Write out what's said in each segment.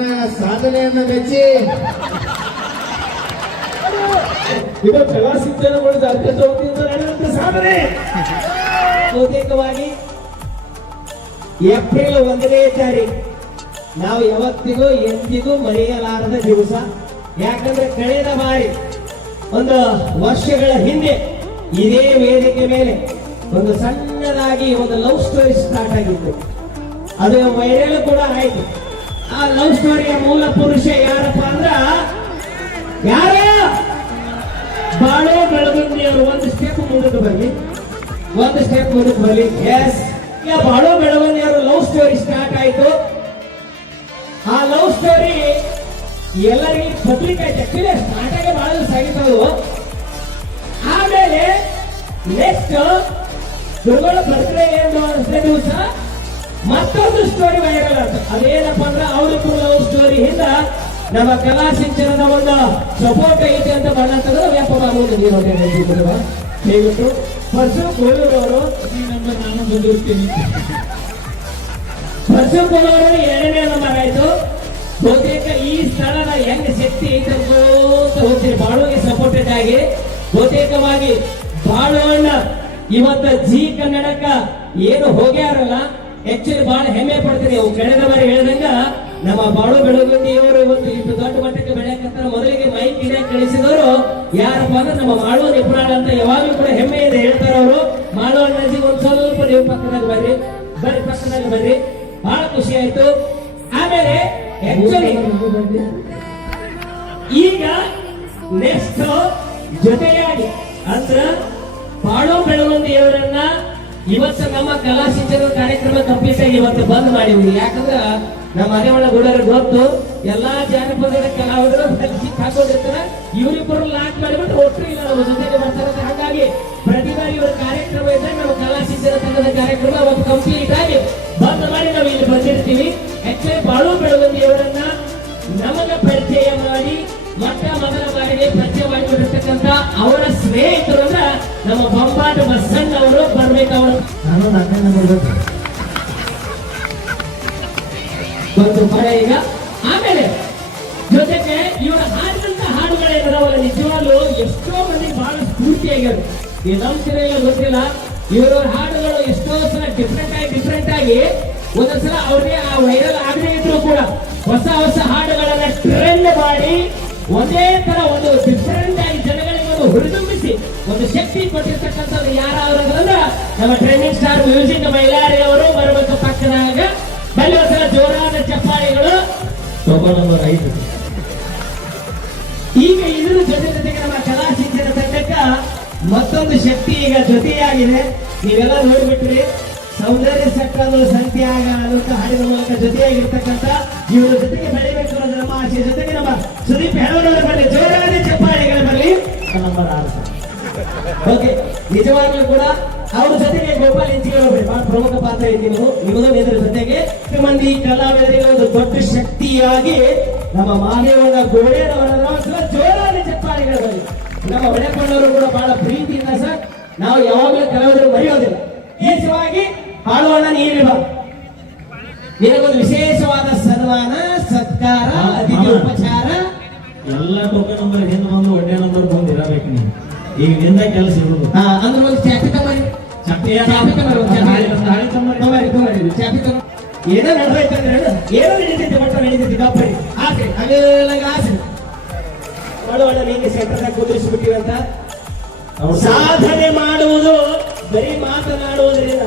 ನನ್ನ ಸಾಧನೆಯನ್ನು ಮೆಚ್ಚಿ ಇದು ಕಲಾಸಿಂಚನಗೊಳಿದ ಅತ್ಯಂತ ವತಿಯಿಂದ ನಡೆದಂತ ಸಾಧನೆ. ಬಹುತೇಕವಾಗಿ ಏಪ್ರಿಲ್ 1ನೇ ತಾರೀಕು ನಾವು ಯಾವತ್ತಿಗೂ ಎಂದಿಗೂ ಮರೆಯಲಾರದ ದಿವಸ. ಯಾಕಂದ್ರೆ ಕಳೆದ ಬಾರಿ ಒಂದು ವರ್ಷಗಳ ಹಿಂದೆ ಇದೇ ವೇದಿಕೆ ಮೇಲೆ ಒಂದು ಸಣ್ಣದಾಗಿ ಒಂದು ಲವ್ ಸ್ಟೋರಿ ಸ್ಟಾರ್ಟ್ ಆಗಿತ್ತು. ಅದು ವೈರಲ್ ಕೂಡ ಆಯ್ತು. ಆ ಲವ್ ಸ್ಟೋರಿಯ ಮೂಲ ಪುರುಷ ಯಾರಪ್ಪ ಅಂದ್ರ ಯಾರ ಬಾಳೋ ಬೆಳಗುಂದಿ ಅವರು. ಒಂದು ಸ್ಟೆಪ್ ಮುಂದಕ್ಕೆ ಬರಲಿ, ಒಂದು ಸ್ಟೆಪ್ ಮುಂದಕ್ಕೆ ಬರಲಿ. ಎಸ್, ಈಗ ಬಾಳೋ ಬೆಳಗುಂದಿ ಅವರು ಲವ್ ಸ್ಟೋರಿ ಸ್ಟಾರ್ಟ್ ಆಯ್ತು. ಆ ಲವ್ ಸ್ಟೋರಿ ಎಲ್ಲರಿಗೆ ಪಬ್ಲಿಕ್ ಆಯ್ತು. ಆಕ್ಚುಲಿ ಸ್ಟಾರ್ಟ್ ಆಗಿ ಬಹಳ ದಿವಸ ಆಗಿತ್ತು. ಆಮೇಲೆ ನೆಕ್ಸ್ಟ್ ದುರ್ಗೋಳ ಬರ್ತ್ಡೇ ದಿವಸ ಮತ್ತೊಂದು ಸ್ಟೋರಿ ವೈರಲ್ ಆಯ್ತು. ಅದೇನಪ್ಪ ಅಂದ್ರೆ ಅವರಿಬ್ಬರು ಲವ್ ಸ್ಟೋರಿ ಹಿಂದ ನಮ್ಮ ಕಲಾ ಸಿಂಚನದ ಒಂದು ಸಪೋರ್ಟ್ ಐತೆ ಅಂತ ಬಣ್ಣ ತೆಗೆದು ವ್ಯಾಪಾರ ಆಗುವುದು. ಹೇಗಿತ್ತು ಪರಶು ಕೋಲೂರವರು ನಾನು ಬಂದಿರ್ತೀನಿ. ಪರಶು ಕೋಲೂರವರು 2ನೇ ನಂಬರ್ ಆಯ್ತು. ಬಹುತೇಕ ಈ ಸ್ಥಳದ ಹೆಂಗ್ ಶಕ್ತಿ ಐತೆ ಅಂತ ಹೋಗ್ತೀರಿ. ಬಾಳುವಿಗೆ ಸಪೋರ್ಟೆಡ್ ಆಗಿ ಬಹುತೇಕವಾಗಿ ಬಾಳುವಣ್ಣ ಇವತ್ತ ಜಿ ಕನ್ನಡಕ್ಕ ಏನು ಹೋಗ್ಯಾರಲ್ಲ, ಆಕ್ಚುಲಿ ಬಹಳ ಹೆಮ್ಮೆ ಪಡ್ತೀನಿ. ಅವು ಕಳೆದ ಬಾರಿ ಹೇಳಿದಂಗ ನಮ್ಮ ಬಾಳು ಬೆಳಗುಂದಿಯವರು ಇವತ್ತು ಇಷ್ಟು ದೊಡ್ಡ ಮಟ್ಟಕ್ಕೆ ಬೆಳೆಯಕತ್ತಾರ. ಮೊದಲಿಗೆ ಮೈಕ್ ಹಿಡಿಯಕ್ಕೆ ಕಳಿಸಿದವರು ಯಾರಪ್ಪ ಅಂದ್ರೆ ನಮ್ಮ ಮಾಳುವ ನಿಪುಣಾಳ ಅಂತ ಯಾವಾಗಲೂ ಕೂಡ ಹೆಮ್ಮೆಯಿಂದ ಹೇಳ್ತಾರ ಅವರು. ಮಾಳುವ ನಜಿಗೆ ಒಂದ್ ಸ್ವಲ್ಪ ನೀವು ಪಕ್ಕದಲ್ಲಿ ಬರ್ರಿ, ಪಕ್ಕದಲ್ಲಿ ಬರ್ರಿ. ಬಹಳ ಖುಷಿ ಆಯ್ತು. ಆಮೇಲೆ ಆಕ್ಚುಲಿ ಈಗ ನೆಕ್ಸ್ಟ್ ಜೊತೆಯಾಗಿ ಅಂದ್ರ ಬಾಳು ಬೆಳಗುಂದಿಯವರನ್ನ ಇವತ್ತು ನಮ್ಮ ಕಲಾ ಸಿಂಚನ ಕಾರ್ಯಕ್ರಮ ಕಂಪ್ಲೀಟ್ ಆಗಿ ಇವತ್ತು ಬಂದ್ ಮಾಡಿದ್ವಿ. ಯಾಕಂದ್ರ ನಮ್ಮ ಮನೆಯೊಳ ಗುಡರ ಗೊತ್ತು ಎಲ್ಲಾ ಜಾನಪದ ಕಲಾವಿದರು ಹಾಕೊಂಡಿರ್ತಾರ. ಇವರಿಬ್ಬರು ಲಾಕ್ ಮಾಡಿಬಿಟ್ಟು ಒಟ್ಟರು ಇಲ್ಲ ನಮ್ಮ ಜೊತೆಗೆ ಬರ್ತಾರೆ. ಹಾಗಾಗಿ ಪ್ರತಿ ಬಾರಿ ಇವರ ಕಾರ್ಯಕ್ರಮ ಇದ್ದಾಗ ನಮ್ಮ ಕಲಾ ಸಿಂಚನ ತಂಡದ ಕಾರ್ಯಕ್ರಮ ಅವತ್ತು ಕಂಪ್ಲೀಟ್ ಆಗಿ ಬಂದ್ ಮಾಡಿ ನಾವು ಇಲ್ಲಿ ಬಂದಿರ್ತೀವಿ. ಆಕ್ಚುಲಿ ಬಾಳು ಬೆಳಗುಂದಿಯವರನ್ನ ನಮಗ ಪರಿಚಯ ಮಾಡಿ ಮೊದಲ ಬಾರಿಗೆ ಪರಿಚಯ ಮಾಡಿಕೊಂಡಿರ್ತಕ್ಕಂಥ ಅವರ ಸ್ನೇಹಿತರು ಅಂದ್ರ ನಮ್ಮ ಬೊಂಬಾಟ ಬಸಣ್ಣ ಅವರು ಬರ್ಬೇಕು. ಅವರು ನಾನು ನನ್ನನ್ನು ನೋಡ್ಬೇಕು. ಒಂದು ಪರ ಈಗ. ಆಮೇಲೆ ಜೊತೆಗೆ ಇವರ ಹಾಡಿದಂತ ಹಾಡುಗಳೇನವಲ್ಲ ನಿಜವಾಗ್ಲು ಎಷ್ಟೋ ಮಂದಿ ಬಹಳ ಸ್ಫೂರ್ತಿಯಾಗ್ಯಾರ. ಈ ನಂಬ್ತಿರಲ್ಲ ಗೊತ್ತಿಲ್ಲ, ಇವರ ಹಾಡುಗಳು ಎಷ್ಟೋ ಸಲ ಡಿಫ್ರೆಂಟ್ ಆಗಿ ಒಂದೊಂದ್ಸಲ ಅವ್ರಿಗೆ ಆ ವೈರಲ್ ಆಗದೇ ಇದ್ರು ಕೂಡ ಹೊಸ ಹಾಡುಗಳನ್ನ ಟ್ರೆಂಡ್ ಮಾಡಿ ಒಂದೇ ತರ ಒಂದು ಡಿಫರೆಂಟ್ ಆಗಿ ಜನಗಳಿಗೆ ಒಂದು ಹುರಿದುಂಬಿಸಿ ಒಂದು ಶಕ್ತಿ ಕೊಟ್ಟಿರ್ತಕ್ಕಂಥದ್ದು ಯಾರಾದ್ರಂದ್ರ ನಮ್ಮ ಟ್ರೆಂಡಿಂಗ್ ಸ್ಟಾರ್ ಮ್ಯೂಸಿಕ್ ಮೈಲಾರಿ ಅವರು ಬರಬೇಕು ಪಕ್ಕದಾಗ. ಬಲ್ಲಿ ಒಂದ್ಸಲ ಜೋರಾದ ಚಪ್ಪಾಳಿಗಳು. ನಂಬರ್ 5. ಈಗ ಇದ್ರ ಜೊತೆಗೆ ನಮ್ಮ ಕಲಾ ಸಿಂಚನ ತಂಡಕ್ಕ ಮತ್ತೊಂದು ಶಕ್ತಿ ಈಗ ಜೊತೆಯಾಗಿದೆ. ನೀವೆಲ್ಲ ನೋಡ್ಬಿಟ್ರಿ. ಸೌಂದರ್ಯ ಸಕ್ಕಲು ಸಂತ್ಯಾಗ ಅಂತ ಹಾಡಿನ ಮೂಲಕ ಜೊತೆಯಾಗಿರ್ತಕ್ಕಂಥ ಇವರ ಜೊತೆಗೆ ಬೆಳಿಬೇಕು ಅನ್ನೋದು ನಮ್ಮ ಆಸೆ. ಜೊತೆಗೆ ನಮ್ಮ ಸುದೀಪ್ ಹೆಣವರವರ ಬರಲಿ, ಜೋರಾದ ಚಪ್ಪಾಳಿಗಳ ಬರಲಿ. ನಂಬರ್ 6. ಓಕೆ, ನಿಜವಾಗ್ಲೂ ಕೂಡ ಅವ್ರ ಜೊತೆಗೆ ಗೋಪಾಲ್ ಇಂಚಿಗಳೊಬ್ಬರು ಬಹಳ ಪ್ರಮುಖ ಪಾತ್ರ ಐತಿ. ನಿಮ್ಮದು ಇದರ ಜೊತೆಗೆ ಮಂದಿ ಕಲಾವಿದರಿಗೆ ಒಂದು ದೊಡ್ಡ ಶಕ್ತಿಯಾಗಿ ನಮ್ಮ ಮಾದೇವನ ಗೋಡೆಯವರ ಜೋರಾದ ಚಪ್ಪಾಳಿಗಳ ಬರಲಿ. ನಮ್ಮ ಒಡೆಕೊಂಡವರು ಕೂಡ ಬಹಳ ಪ್ರೀತಿಯಿಂದ ಸರ್ ನಾವು ಯಾವಾಗಲೂ ಕಲಾವಿದರು ಮರೆಯೋದಿಲ್ಲ. ವಿಶೇಷವಾಗಿ ಹಾಡುವಣ್ಣ ನೀರಿರುವ ನಿನಗೊಂದು ವಿಶೇಷವಾದ ಸನ್ಮಾನ, ಸತ್ಕಾರ, ಅತಿಥಿ ಉಪಚಾರ ಎಲ್ಲ ಟೋಕನ್ ನಂಬರ್ ಹಿಂದೆ ಬಂದು ಒಳ್ಳೆ ನಂಬರ್ ಬಂದು ಇರಬೇಕು. ನೀವು ಈಗ ನಿಂದ ಕೆಲಸ ಇರುವುದು. ಅಂದ್ರೆ ಒಂದು ಚಾಪಿ ತಮ್ಮರಿ ಏನೋ ನಡೆದೈತಂದ್ರೆ ಏನೋ ನಡೀತೈತೆ ಮಟ್ಟ ನಡೀತೈತಿ ಗಪ್ಪರಿ ಆಸೆ ಹಾಗೆಲ್ಲ ಆಸೆ ಮಾಡುವಣ್ಣ ನೀಗೆ ಸೆಂಟರ್ನಾಗ ಕುದುರಿಸ್ಬಿಟ್ಟಿವಂತ. ಸಾಧನೆ ಮಾಡುವುದು ಬರೀ ಮಾತನಾಡುವುದರಿಂದ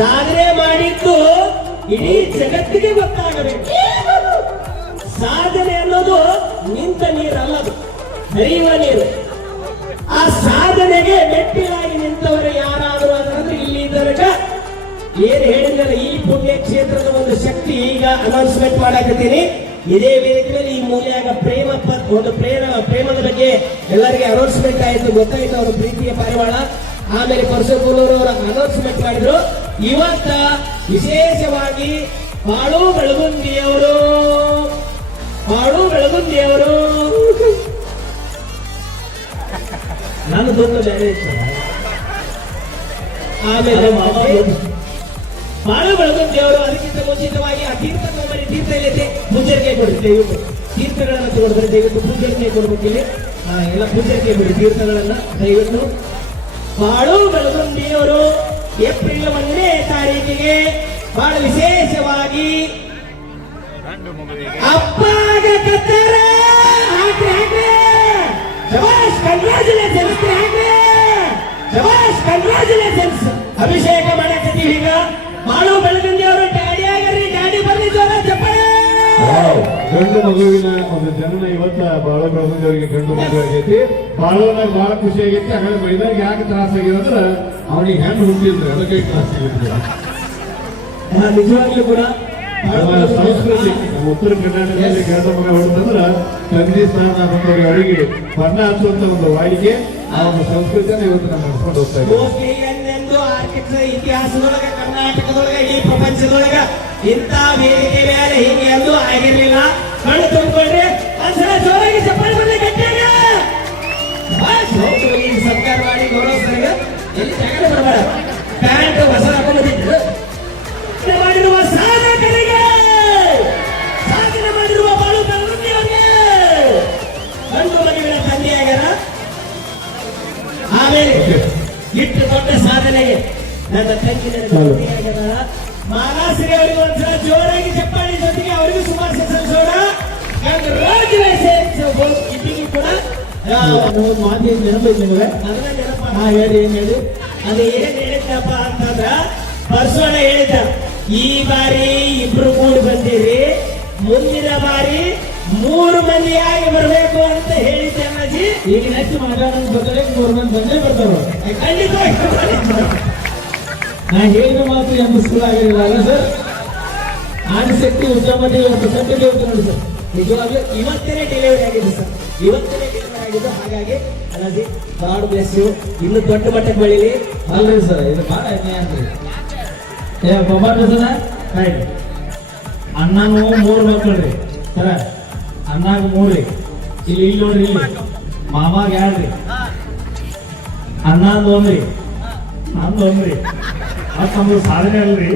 ಸಾಧನೆ ಮಾಡಿದ್ದು ಇಡೀ ಜಗತ್ತಿಗೆ ಗೊತ್ತಾಗಬೇಕು. ಸಾಧನೆ ಅನ್ನೋದು ನಿಂತ ನೀರಲ್ಲದು, ಹರಿಯುವ ನೀರು. ಆ ಸಾಧನೆಗೆ ಮೆಟ್ಟಿಲಾಗಿ ನಿಂತವರು ಯಾರಾದರೂ ಅದರಂದ್ರೆ ಇಲ್ಲಿ ತನಕ ಏನ್ ಹೇಳಿದ್ರೆ ಈ ಪುಣ್ಯ ಕ್ಷೇತ್ರದ ಒಂದು ಶಕ್ತಿ ಈಗ ಅನೌನ್ಸ್ಮೆಂಟ್ ಮಾಡಾಕತ್ತೀನಿ. ಇದೇ ವೇದಿಕೆ ಮೇಲೆ ಈ ಮೂಲೆಯಾಗ ಪ್ರೇಮದ ಬಗ್ಗೆ ಎಲ್ಲರಿಗೆ ಅನೌನ್ಸ್ಮೆಂಟ್ ಆಯ್ತು, ಗೊತ್ತಾಯ್ತು ಅವರ ಪ್ರೀತಿಯ ಪರಿವಾಳ. ಆಮೇಲೆ ಪರಶುಕೂಲೂರವರ ಅನೌನ್ಸ್ಮೆಂಟ್ ಮಾಡಿದ್ರು. ಇವತ್ತ ವಿಶೇಷವಾಗಿ ಬಾಳು ಬೆಳಗುಂದಿಯವರು ನಾನು ದೊಡ್ಡ ಬೇರೆ ಇತ್ತು. ಆಮೇಲೆ ಬಾಳು ಬೆಳಗುಂದಿ ಅವರು ಅದಕ್ಕಿಂತ ಮುಂಚಿತವಾಗಿ ಆ ತೀರ್ಥ ತಗೊಂಬರಿ ತೀರ್ಥ ಇಲ್ಲೈತೆ ಪೂಜಾರಿಗೆ ಕೊಡಿ ದಯವಿಟ್ಟು ತೀರ್ಥಗಳನ್ನ ತಗೊಂಡ್ರೆ ದಯವಿಟ್ಟು ಪೂಜಾರಿಗೆ ಕೊಡ್ಬೇಕಿಲ್ಲಿ ಎಲ್ಲ ಪೂಜಾರಿಗೆ ಬಿಡಿ ತೀರ್ಥಗಳನ್ನ ದಯವಿಟ್ಟು ಬಾಳು ಬೆಳಗುಂದಿಯವರು ಏಪ್ರಿಲ್ 1ನೇ ತಾರೀಕಿಗೆ ಬಹಳ ವಿಶೇಷವಾಗಿ ಅಪ್ಪಾಗ ಕತ್ತಾರ ಕಂಗ್ರಾಚುಲೇಷನ್ಸ್ ಅಭಿಷೇಕ ಮಾಡಕತ್ತೀವಿ ಈಗ ಬಾಳು ಬೆಳಗುಂದಿ ಅವರು ಡ್ಯಾಡಿ ಆಗರಿ ಡ್ಯಾಡಿ ಬರ್ಲಿ ಜೋರ ಚಪ್ಪಾಳೆ ಗಂಡು ಮಗುವಿನ ಒಂದು ಜನನ ಇವತ್ತ ಬಾಳ ಬೆಳಗುಂದಿಯವರಿಗೆ ಗಂಡು ಮಗು ಆಗೈತಿ ಬಾಳೋನಾಗ ಬಹಳ ಖುಷಿ ಆಗೈತಿ ಹಾಗಾದ್ರೆ ಮೈದಾಗ ಯಾಕೆ ತ್ರಾಸ ಆಗಿರೋದ್ರ ಅವನಿಗೆ ಹೆಣ್ಣು ಹುಟ್ಟಿದ್ರು ಅದಕ್ಕೆ ತ್ರಾಸ ಆಗಿದ್ರು ನಿಜವಾಗ್ಲೂ ಕೂಡ ನಮ್ಮ ಸಂಸ್ಕೃತಿ ನಮ್ಮ ಉತ್ತರ ಕರ್ನಾಟಕದಲ್ಲಿ ಗಂಡು ಮಗ ಹೊಡೆದಂದ್ರ ತಂದೆ ಸ್ನಾನ ಬಂದವರಿಗೆ ಅವರಿಗೆ ಬಣ್ಣ ಹಚ್ಚುವಂತ ಒಂದು ವಾಡಿಕೆ ಆ ಒಂದು ಸಂಸ್ಕೃತಿಯನ್ನು ಇವತ್ತು ನಾವು ನಡ್ಕೊಂಡು ಹೋಗ್ತಾ ಇದ್ದೀವಿ ಮೋಸ್ಟ್ಲಿ ಎಂದೆಂದು ಆರ್ಕಿಟೆಕ್ಚರ್ ಇತಿಹಾಸದೊಳಗ ಕರ್ನಾಟಕದೊಳಗ ಈ ಪ್ರಪಂಚದೊಳಗ ಇಂಥ ವೇದಿಕೆ ಮೇಲೆ ಹೀಗೆ ಎಂದು ಆಗಿರ್ಲಿಲ್ಲ ಕಣ್ಣು ತುಂಬಿಕೊಂಡ್ರೆ ಒಂದ್ಸಲ ಜೋರಾಗಿ ಚಪ್ಪಾಳೆ ಬಂದ್ರೆ ಗಟ್ಟಿಯಾಗ ಸರ್ಕಾರ ಮಾಡಿ ಗೌರವಿಸಿದಾಗ ಎಲ್ಲಿ ಜಗಳ ಬರಬೇಡ ಪ್ಯಾಂಟ್ ಹೊಸ ಹಾಕೊಂಡಿದ್ರು ಮಾಡಿರುವ ಸಾಧಕರಿಗೆ ಸಾಧನೆ ಮಾಡಿರುವ ಬಾಳು ಬೆಳಗುಂದಿ ಅವರಿಗೆ ಗಂಡು ಮಗುವಿನ ತಂದೆಯಾಗರ ಆಮೇಲೆ ಇಟ್ಟು ದೊಡ್ಡ ಸಾಧನೆಗೆ ನನ್ನ ತಂಗಿ ತಂದೆಯಾಗದ ಮಾಲಾಶ್ರೀ ಅವರಿಗೆ ಒಂದ್ಸಲ ಜೋರಾಗಿ ಚಪ್ಪಾಳಿ ಜೊತೆಗೆ ಅವರಿಗೂ ಶುಭಾಶಯ ಸಲ್ಲಿಸೋಣ ಇಟ್ಟಿಗೂ ಕೂಡ ಮಾತಿ ನೆನಪೈತೆ ನಿಮಗೆ ಅದನ್ನ ನೆನಪ ಹೇಳಿ ಏನ್ ಹೇಳಿ ಅದು ಏನ್ ಹೇಳಿದ್ದಪ್ಪ ಅಂತಂದ್ರ ಪರ್ಸೋಣ ಹೇಳಿದ್ದ ಈ ಬಾರಿ ಇಬ್ರು ಕೂಡಿ ಬಂದಿರಿ ಮುಂದಿನ ಬಾರಿ 3 ಮಂದಿಯಾಗಿ ಬರಬೇಕು ಅಂತ ಹೇಳಿದ್ದೆ ಅಣ್ಣಾಜಿ ಈಗ ನೆಕ್ಸ್ಟ್ ಮಾತಾಡೋದ್ ಬದಲೇ 3 ಮಂದಿ ಬಂದೇ ಬರ್ತಾರ ಖಂಡಿತವಾಗಿ ನಾ ಹೇಳಿದ ಮಾತು ಎಂಬುಸಲಾಗಿರಲಿಲ್ಲ ಅಲ್ಲ ಸರ್ ಆದಿಶಕ್ತಿ ಉತ್ತಮತೆ ಇವತ್ತು ಸತ್ಯತೆ ಇವತ್ತು ನೋಡಿ ಸರ್ ನಿಜವಾಗ್ಲೂ ಇವತ್ತೇ ಡೆಲಿವರಿ ಆಗಿದೆ ಸರ್ ಇವತ್ತೇ ಡೆಲಿವರಿ ಆಗಿದ್ದು ಹಾಗಾಗಿ ಅಣ್ಣಾಜಿ ಗಾಡ್ ಬ್ಲೆಸ್ ಯು ಇನ್ನು ದೊಡ್ಡ ಮಟ್ಟಕ್ಕೆ ಬೆಳೀಲಿ ಅಲ್ರಿ ಸರ್ ಇದು ಬಹಳ ಅನ್ಯಾಯ ಅಂದ್ರಿ ರೈಟ್ ಅಣ್ಣನು 3 ಮಕ್ಕಳ್ರಿ ಸರ ಅಣ್ಣಾಗ 3 ರೀ ಇಲ್ಲಿ ನೋಡ್ರಿ ಇಲ್ಲಿ ಮಾಮಾಗ 2 ರೀ ಅಣ್ಣಂದು 1 ರೀ ನಂದು 1 ರೀ ಮತ್ತ ನಮ್ದು ಸಾಧನೆ ಅಲ್ರಿ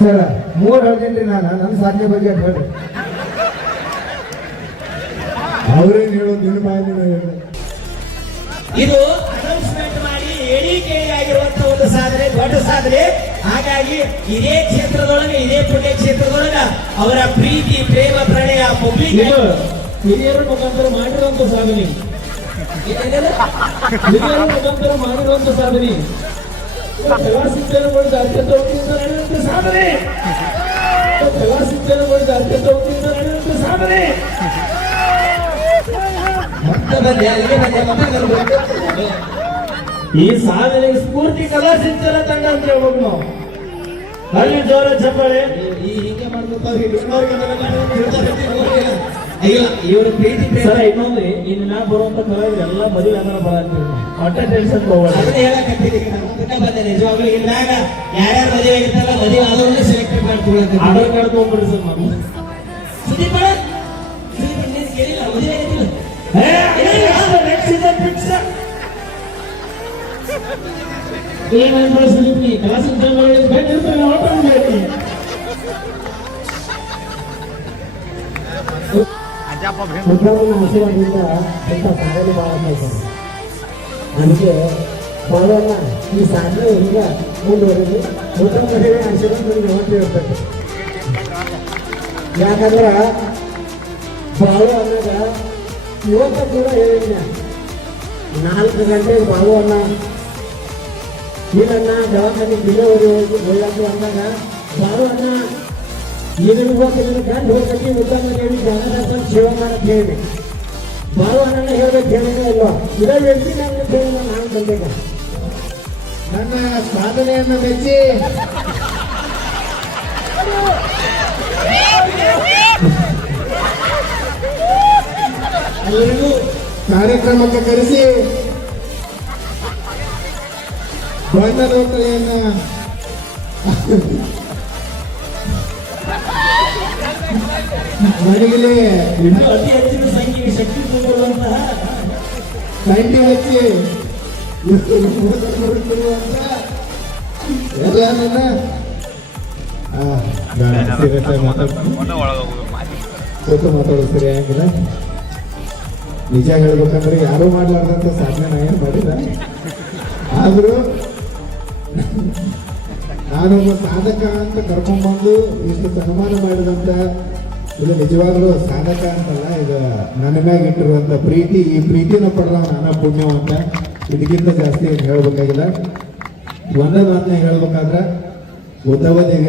ಸರ್ 3 ಹೇಳ್ತೀನಿ ನಾನು ನನ್ನ ಸಾಧನೆ ಬಗ್ಗೆ ಹೇಳಿ ಅವ್ರೇನು ಹೇಳೋದು ನಿನ್ನ ಬಾಯಲ್ಲಿ ಹೇಳಿ ಇದು ಅನೌನ್ಸ್ಮೆಂಟ್ ಮಾಡಿ ಹೇಳಿಕೆಯಾಗಿರುವಂತ ಒಂದು ಸಾಧನೆ ದೊಡ್ಡ ಸಾಧನೆ ಹಾಗಾಗಿ ಇದೇ ಕ್ಷೇತ್ರದೊಳಗೆ ಇದೇ ಪುಣ್ಯ ಕ್ಷೇತ್ರದೊಳಗ ಅವರ ಪ್ರೀತಿ ಪ್ರೇಮ ಪ್ರಣಯ ಪಬ್ಲಿಕ್ ಹಿರಿಯರ ಮುಖಾಂತರ ಮಾಡಿರುವಂತ ಸಾಧನೆ ಹಿರಿಯರ ಮುಖಾಂತರ ಮಾಡಿರುವಂತ ಸಾಧನೆ ಕಲಾಸಿಂಚನಗೊಳಿದ ಅತ್ಯಂತ ವತಿಯಿಂದ ನಡೆಯುವಂತ ಸಾಧನೆ ಕಲಾಸಿಂಚನಗೊಳಿದ ಅತ್ಯಂತ ವತಿಯಿಂದ ನಡೆಯುವಂತ ಸಾಧನೆ ಈ ಸಾಧನೆಗೆ ಸ್ಫೂರ್ತಿ ಕಲಾಸಿಂಚನ ತಂಡ ಅಂತ ಹೇಳ್ಬೇಕು ನಾವು ಅಲ್ಲಿ ಜೋರ ಚಪ್ಪಾಳೆ ಹೀಗೆ ಇವರು ಪ್ರೀತಿ ಸರ್ ಇನ್ನೊಂದು ಇನ್ನು ನಾ ಬರುವಂತ ಕಲಾವಿದ್ರು ಎಲ್ಲ ಮದುವೆ ಅಂದ್ರೆ ಬರಂತೀವಿ ಹೊಟ್ಟೆ ಟೆನ್ಷನ್ ತಗೋಬಾರ್ದು ಹೇಳಕತ್ತೀನಿ ಬಂದೆ ನಿಜವಾಗ್ಲೂ ಇನ್ನಾಗ ಯಾರ್ಯಾರು ಮದುವೆ ಆಗಿರ್ತಾರಲ್ಲ ಮದುವೆ ಆದವ್ರನ್ನ ಸೆಲೆಕ್ಟ್ ಮಾಡ್ಕೊಳ್ಳೋದು ಆಧಾರ್ ಕಾರ್ಡ್ ತಗೊಂಡ್ಬಿಡ್ರಿ ಸರ್ ನಾವು ಸುದೀಪ್ ಕೇಳಿಲ್ಲ ಮದುವೆ ಆಗಿಲ್ಲ ಏನೇನು ಬಳಸಿದ್ವಿ ಕಲಾಸಿಂಚನ ಬೇಕಿರ್ತಾರೆ ಹೊರಟು ಮುಖ್ಯಮಂತ್ರಿ ಆಶೀರ್ವಾದದಿಂದ ಇಂಥ ಸಾಧನೆ ಭಾಳ ಮಾಡ್ತಾರೆ ನನಗೆ ಬಾಳೋಣ ಈ ಸಾಧನೆ ಈಗ ಮುಂದುವರೆದು ಮುಖ್ಯಮಂತ್ರಿ ಆಶೀರ್ವಾದ ನನಗೆ ಯಾವತ್ತೂ ಇರ್ತದೆ ಯಾಕಂದ್ರೆ ಬಾಳು ಅನ್ನೋದ ಇವತ್ತು ಕೂಡ ಹೇಳಿದ್ನ 4 ಗಂಟೆಗೆ ಬಾಳು ಅನ್ನ ಇದನ್ನ ದವಾಖಾನೆ ಡಿಲಿವರಿ ಒಳ್ಳಕ್ಕೆ ಅಂದಾಗ ಬಾಳು ಅನ್ನ ಇದನ್ನು ಹೋಗ್ತಿದ್ರೆ ಗಂಡು ಹೋಗ್ತಿ ಮುದ್ದಮ್ಮ ದೇವಿ ಜಾನದಾಸ ಸೇವೆ ಮಾಡಕ್ ಹೇಳಿ ಬಾಳು ಅನ್ನ ಹೇಳ್ಬೇಕು ಹೇಳಿದ್ರೆ ಇಲ್ವಾ ಇದೇ ವ್ಯಕ್ತಿ ನಾನು ಹೇಳಿ ನಾನು ಬಂದಾಗ ನನ್ನ ಸಾಧನೆಯನ್ನು ಮೆಚ್ಚಿ ಎಲ್ಲರಿಗೂ ಕಾರ್ಯಕ್ರಮಕ್ಕೆ ಕರೆಸಿ ಬಣ್ಣದೋಟೆಯನ್ನ ಮಡಿಗಲಿ ಅತಿ ಹೆಚ್ಚಿನ ಸಂಖ್ಯೆಗೆ ಶಕ್ತಿ ತುಂಬುವಂತಹ ಕಂಟಿ ಹಚ್ಚಿ ಮಾತಾಡೋದು ಸರಿ ಆಗಿಲ್ಲ. ನಿಜ ಹೇಳ್ಬೇಕಂದ್ರೆ ಯಾರು ಮಾಡ್ಲಾರ್ದಂತ ಸಾಧನೆ ನಾ ಏನು ಮಾಡಿಲ್ಲ. ಆದ್ರೂ ನಾನೊಬ್ಬ ಸಾಧಕ ಅಂತ ಕರ್ಕೊಂಡ್ಬಂದು ಇಷ್ಟು ಸನ್ಮಾನ ಮಾಡಿದಂತ ಇದು ನಿಜವಾಗ್ಲೂ ಸಾಧಕ ಅಂತಲ್ಲ, ಇದು ನನ್ನ ಮ್ಯಾಗ ಇಟ್ಟಿರುವಂತ ಪ್ರೀತಿ. ಈ ಪ್ರೀತಿನ ಪಡೆದ ನಾನಾ ಪುಣ್ಯವಂತ. ಇದಕ್ಕಿಂತ ಜಾಸ್ತಿ ಏನು ಹೇಳ್ಬೇಕಾಗಿಲ್ಲ. ಒಂದೇ ಮಾತನ್ನ ಹೇಳ್ಬೇಕಾದ್ರೆ ಉದ್ಧವ ದೇವಿ